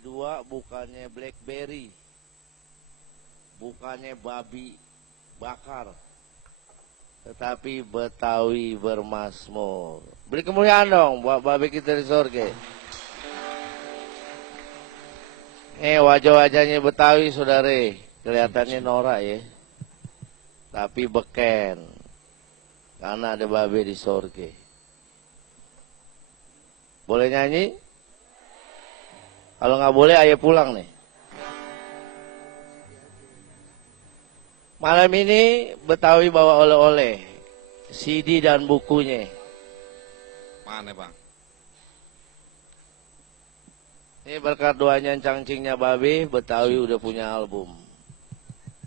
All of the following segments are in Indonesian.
kedua bukannya BlackBerry, bukannya babi bakar, tetapi Betawi bermasmur. Beri kemuliaan dong buat babi kita di sorga. Wajah-wajahnya Betawi saudara, kelihatannya norak ya, tapi beken karena ada babi di sorga. Boleh nyanyi? Kalau nggak boleh, ayo pulang nih. Malam ini Betawi bawa oleh-oleh, CD dan bukunya. Mana bang? Ini berkat doanya cangcingnya Babe, Betawi udah punya album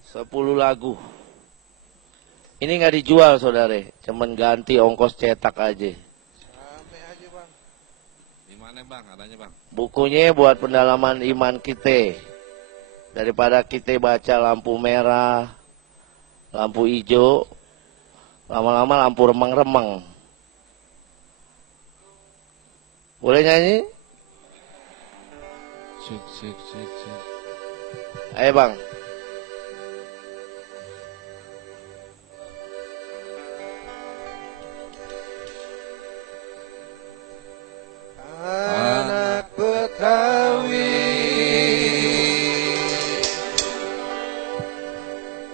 10 lagu. Ini nggak dijual saudara, cuman ganti ongkos cetak aja. Bang, adanya bang. Bukunya buat pendalaman iman kita. Daripada kita baca lampu merah, lampu hijau, lama-lama lampu remang-remang. Boleh nyanyi? Cik. Ayo bang. Anak Betawi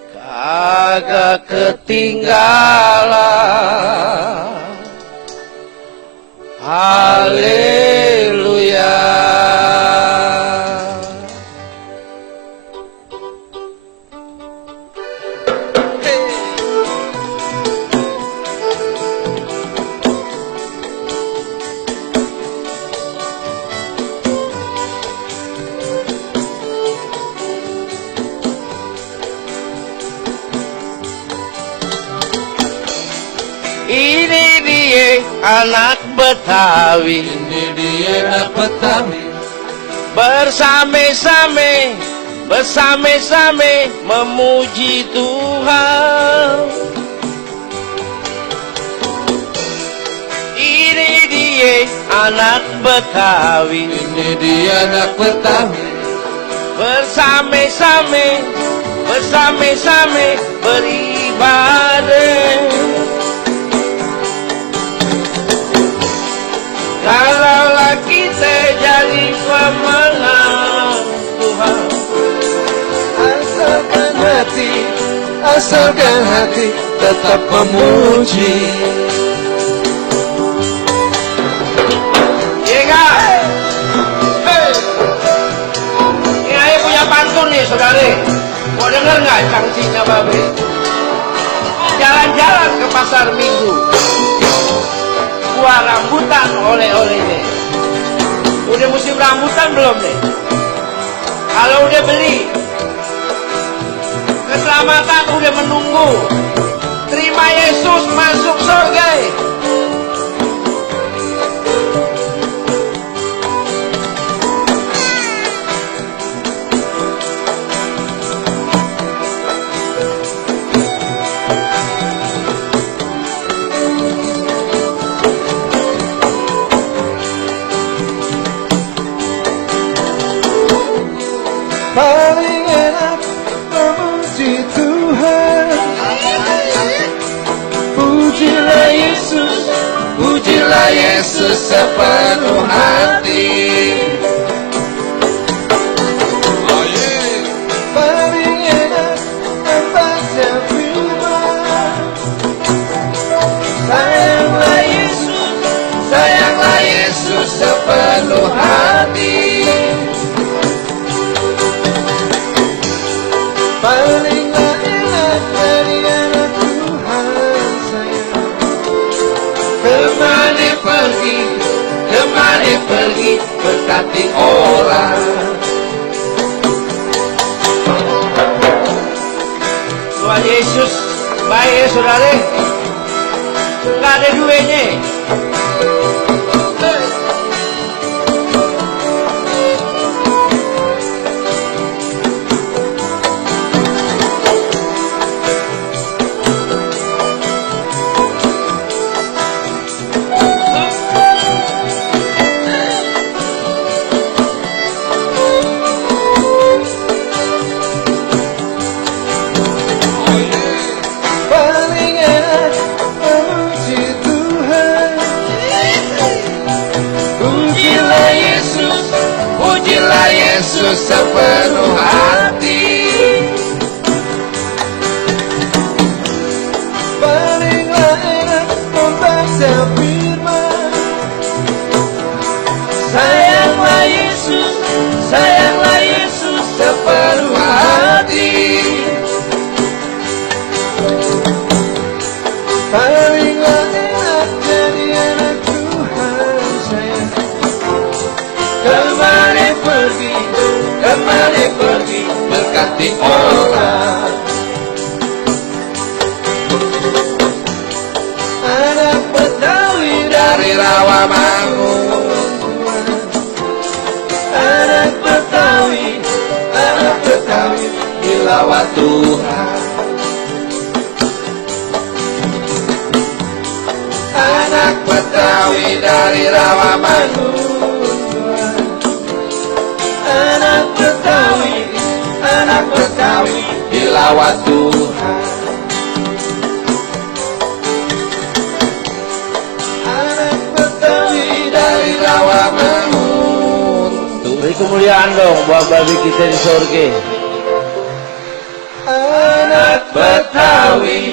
kagak ketinggalan. Haleluya. Ini dia anak Betawi, ini dia anak Betawi, bersame-same memuji Tuhan. Ini dia anak Betawi, ini dia anak Betawi, bersame-same beribadah. Kalaulah kita jadi pemenang Tuhan, asalkan hati tetap memuji. iya gak? Ini ayah punya pantun nih saudara. Mau denger gak cangcingnya Babe? Jalan-jalan ke pasar Minggu, buah rambutan oleh-olehnya. Udah musim rambutan belum nih? Kalau udah beli, keselamatan udah menunggu. Terima Yesus masuk surga. Paling enak memuji Tuhan. Pujilah Yesus sepenuh hati. Paling enak membaca firman. Sayanglah Yesus sepenuh hati. Paling enak dari anak Tuhan sayang. Kemana pergi berkati orang. Tuhan Yesus baik saudara. Gak ada duanya. Yesus sepenuh hati. Palinglah enak membaca firman. Sayanglah Yesus sepenuh hati. Palinglah enak jadi anak Tuhan sayang. Kemana pergi berkati orang. Anak Betawi dari Rawamangun, anak Betawi dilawat Tuhan. Anak Betawi dari Rawamangun, anak Betawi dilawat Tuhan. Anak Betawi dari Rawamangun. Beri kemuliaan dong buat babi kita di sorga. Anak Betawi